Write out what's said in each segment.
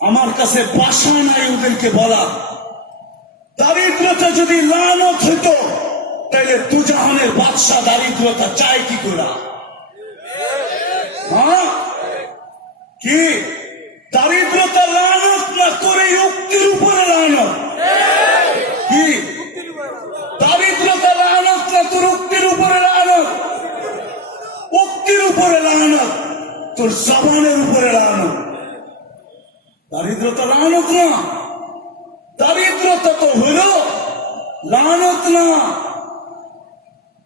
আমার কাছে বাসা নাই ওদেরকে বলা। দারিদ্রতা যদি লানত হইতো তাহলে দুজাহানের বাদশাহ দারিদ্রতা চায় কি করে? কি? দারিদ্রতা লানত না করে উক্তির উপরে লানত? কি? দারিদ্রতা লানত না তোর উক্তির উপরে লানত? উক্তির উপরে লানত, তোর জবানের উপরে লানত। দারিদ্রতা লানত না। দারিদ্রতা তো হইল লানত না।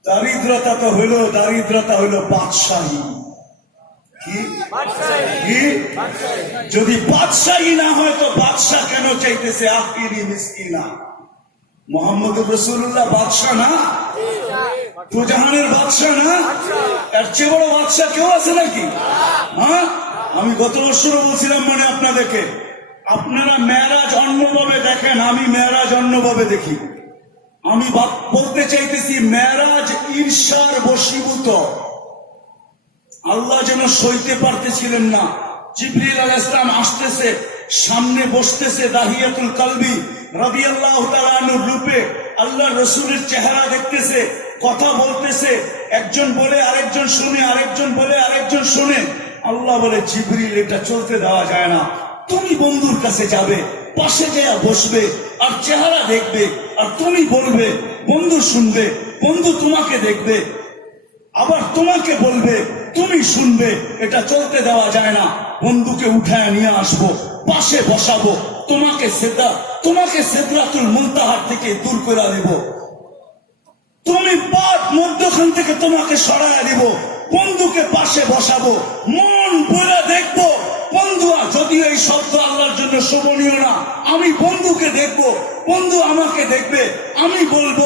দারিদ্রতা তো হইল, দারিদ্রতা হইল বাদশাহী। যদি বাদশাহী না হয় তো বাদশাহ কেন চাইতেছে? আখিরি মিসকিনা। মোহাম্মদ রসুল্লাহ বাদশাহ না? তো জাহানের বাদশাহ না? এর চেয়ে বড় বাদশাহ কেউ আছে নাকি? হ্যাঁ? আমি গত বছরও বলছিলাম মানে আপনাদেরকে, আপনারা মেয়ারাজ অন্যভাবে দেখেন, আমি মেয়ারাজ অন্যভাবে দেখি। আমি বলতে চাইতেছি মেয়ারাজ ঈর্ষার বশীভূত, আল্লাহ যেন সইতে পারতেছিলেন না। জিবরিল আল ইসলাম আসতেছে, সামনে বসতেছে দাহিয়াতুল কালবি রবি আল্লাহ রূপে। আল্লাহ রসুলের চেহারা দেখতেছে, কথা বলতেছে, একজন বলে আরেকজন শুনে, আরেকজন বলে আরেকজন শুনে। আল্লাহ বলে, জিবরিল, এটা চলতে দেওয়া যায় না। তুমি বন্ধুর কাছে যাবে, পাশে যেয়া বসবে, আর চেহারা দেখবে, আর তুমি বলবে, বন্ধু শুনবে, বন্ধু তোমাকে দেখবে, আবার তোমাকে বলবে, তুমি শুনবে, এটা চলতে দেওয়া যায় না। বন্ধুকে উঠায় নিয়ে আসব, পাশে বসাবো, তোমাকে সেদা, তোমাকে সেদরাতুল মুনতাহার থেকে দূর করে দেব। তুমি পাট মধ্যখান থেকে তোমাকে সরায় দিব। বন্ধুকে পাশে বসাবো, মন বলে দেখব। বন্ধু যদিও এই শব্দ আল্লাহর জন্য শোভনীয় না, আমি বন্ধুকে দেখব। বন্ধু আমাকে দেখবে, আমি বলব।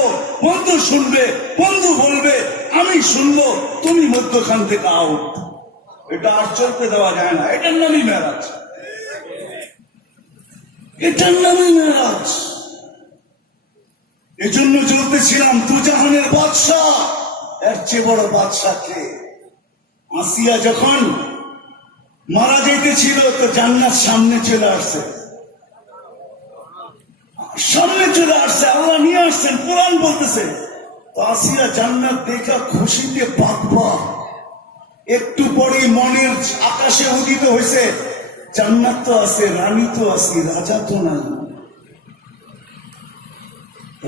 বন্ধু শুনবে, বন্ধু বলবে, আমি শুনব। তুমি মধ্যখান থেকে আউট এটা আর চলতে দেওয়া যায় না। এটার নামই মেরাজ। এটার নামই মেরাজ। এজন্য চলতেছিলাম তুজাহানের বাদশাহ। এর চেয়ে বড় বাদশাহ কে? আসিয়া যখন মারা যাইতেছিল তো জান্নাত সামনে চলে আসছে। সামনে চলে আসছে, আল্লাহ নিয়ে আসছেন, কোরআন বলতেছে আসিয়া জান্নাত দেখা খুশিতে বাঁধবা একটু পরে মনের আকাশে উদিত হয়েছে, জান্নাত তো আছে, রানী তো আছে, রাজা তো নাই।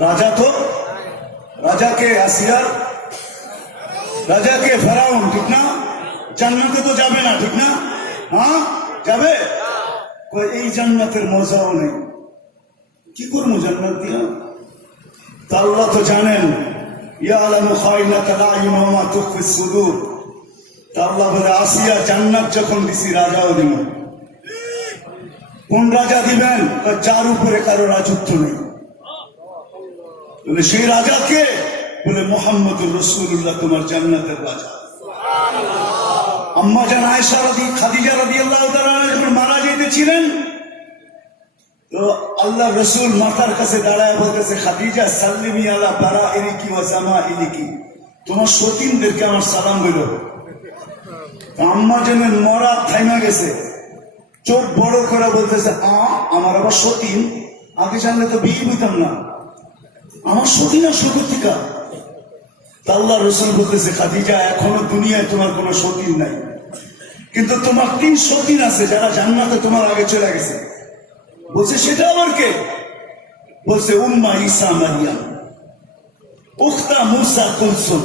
রাজা তো? রাজাকে আসিয়া? রাজাকে ফেরাউন, ঠিক না? জান্নাতে তো যাবে না, ঠিক না? হ্যাঁ? যাবে? এই জান্নাতের মজাও নেই। কি করব জান্নাত দিয়া? তা তো জানেন বলে, আসিয়া জান্নাত যখন দিছি, রাজাও দিব কোন রাজা দিবেন? যার উপরে কারও রাজত্ব নেই। বলে, সেই রাজাকে? বলে মোহাম্মদ রসুল্লাহ তোমার জান্নাতের রাজা। আম্মা জান আয়সা খাদিজা আল্লাহ যখন মারা যেতেছিলেন তো আল্লাহ রসুল মাতার কাছে দাঁড়ায় বলতেছে, খাদিজা, সাল্লিমি আলা বারা ওয়া জামা তোমার সতীনদেরকে আমার সালাম আম্মা মরা থাইমা গেছে। চোখ বড় করে বলতেছে, আ, আমার আবার সতীন? আগে জানলে তো বিয়ে বুঝতাম না। আমার সতীন আর সতীকা তা আল্লাহ রসুল বলতেছে, খাদিজা, এখনও দুনিয়ায় তোমার কোনো সতীন নাই। কিন্তু তোমার তিন সতীন আছে, যারা জান্নাতে তোমার আগে চলে গেছে। বলছে, সেটা আবার কে? বলছে, উম্মা ঈসা মারিয়াম। উখতা মুসা কুলসুম।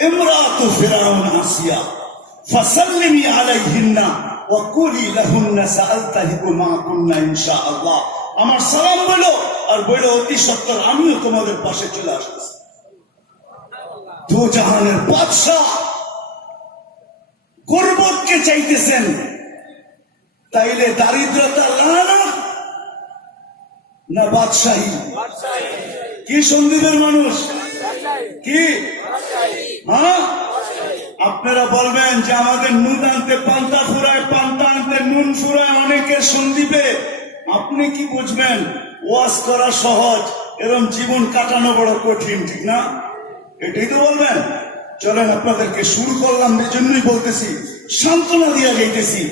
ইমরাতু ফিরাউন আসিয়া। ফাসাল্লিমি আলাইহিন্না ওয়া কুলি লাহুন্না সাআলতাহু মা কুননা ইনশাআল্লাহ। আমার সালাম বলো, আর বলো, অতি সত্তর, আমিও তোমাদের পাশে চলে আসতেছি। দু জাহানের বাদশাহ গর্বতকে চাইতেছেন। তাইলে দারিদ্রতা লানা না বাদশাহী? কি সন্দীপের মানুষ? কি? আপনারা বলবেন যে আমাদের নুন আনতে, পান্তা ফুরায়, পান্তা আনতে, নুন ফুরায় অনেকের সন্দীপে। আপনি কি বুঝবেন? ওয়াজ করা সহজ, এরম জীবন কাটানো বড় কঠিন, ঠিক না? এটাই তো বলবেন। চলেন, আপনাদেরকে শুরু করলাম এই জন্যই বলতেছি, সান্ত্বনা দিয়া যাইতেছি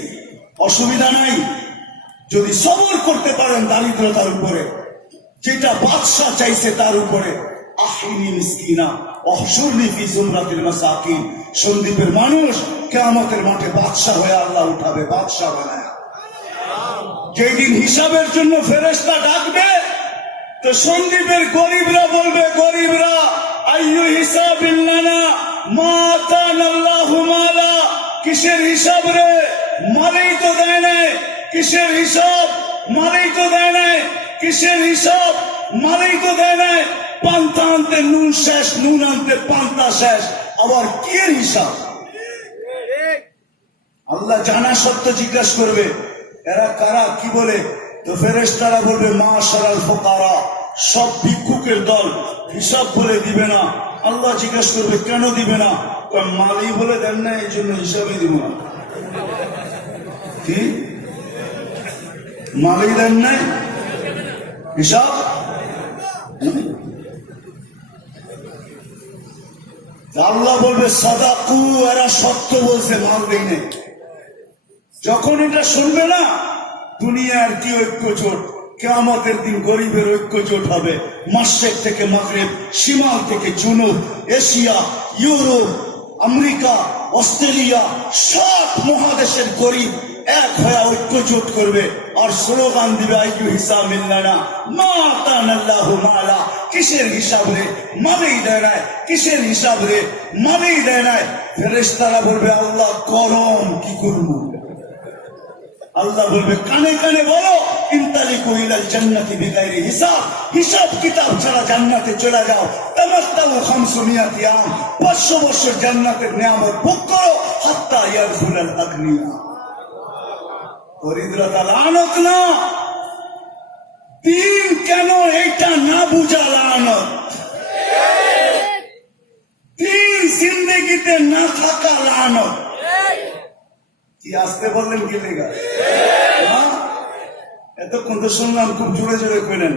অসুবিধা নাই। যদি সবর করতে পারেন দারিদ্রতার উপরে, যেটা বাদশাহ চাইছে তার উপরে। সন্দীপের মানুষ মাঠে বাদশাহ হয়ে আল্লাহ উঠাবে, বাদশাহ যেদিন হিসাবের জন্য ফেরেশতা ডাকবে, তো সন্দীপের গরিবরা বলবে, গরিবরা, আইয়ু হিসাব মাতান আল্লাহু মালা, কিসের হিসাব রে? মালেই তো দেয় নাই। কিসের হিসাব? মালেই তো দেয় নাই। কিসের হিসাব? মালেই তো দেয় নাই। পান্তা আনতে নুন শেষ, নুন আনতে পান্তা শেষ। আবার কি হিসাব? আল্লাহ জানা সত্য জিজ্ঞাসা করবে, এরা কারা? কি বলে? তো ফেরেশতারা বলবে, মা সারাল ফোকারা, সব ভিক্ষুকের দল। হিসাব বলে দিবে না। আল্লাহ জিজ্ঞাসা করবে, কেন দিবে না? মালি বলে দেন না, এই জন্য হিসাবে দিব না। কি? মালি দেন নাই? হিসাব? আল্লাহ বলবে, সাদাকু, এরা সত্য বলছে মাল নাই যখন এটা শুনবে না, দুনিয়ার কি ঐক্য জোট কেয়ামতের দিন গরিবের ঐক্য জোট হবে। মাসেক থেকে মাগরেব সীমাল থেকে জুনুব এশিয়া, ইউরোপ, আমেরিকা, অস্ট্রেলিয়া, সব মহাদেশের গরিব এক হয়ে ঐক্য জোট করবে। আর স্লোগান দিবে, আইয়ু হিসাব মিল্লানা মা তানাল্লাহু মালা। কিসের হিসাব রে? মানেই দেয় নাই। কিসের হিসাব রে? মানেই দেয় নাই। ফেরেশতারা বলবে, আল্লাহ করম কি করব? আল্লাহ বলবে, কানে কানে বলো। ইন্তালিকু ইলাল জান্নাতি বিগাইরি হিসাব। হিসাব কিতাব ছাড়া জান্নাতে চলে যাও। তামাত্তাউ খামসু মিয়াতি আম। 500 বছর জান্নাতের নিয়ামত ভোগ করো। হাত্তা ইয়াদখুলাল আগনিয়া। দরিদ্রতা লানত না। দিন কেন এটা না বুঝা লানত? দিন জিন্দগিতে না থাকা লানত? কি আসতে বললেন কি লেগা? এতক্ষণ তো শুনলাম খুব জোরে জোরে কইলেন।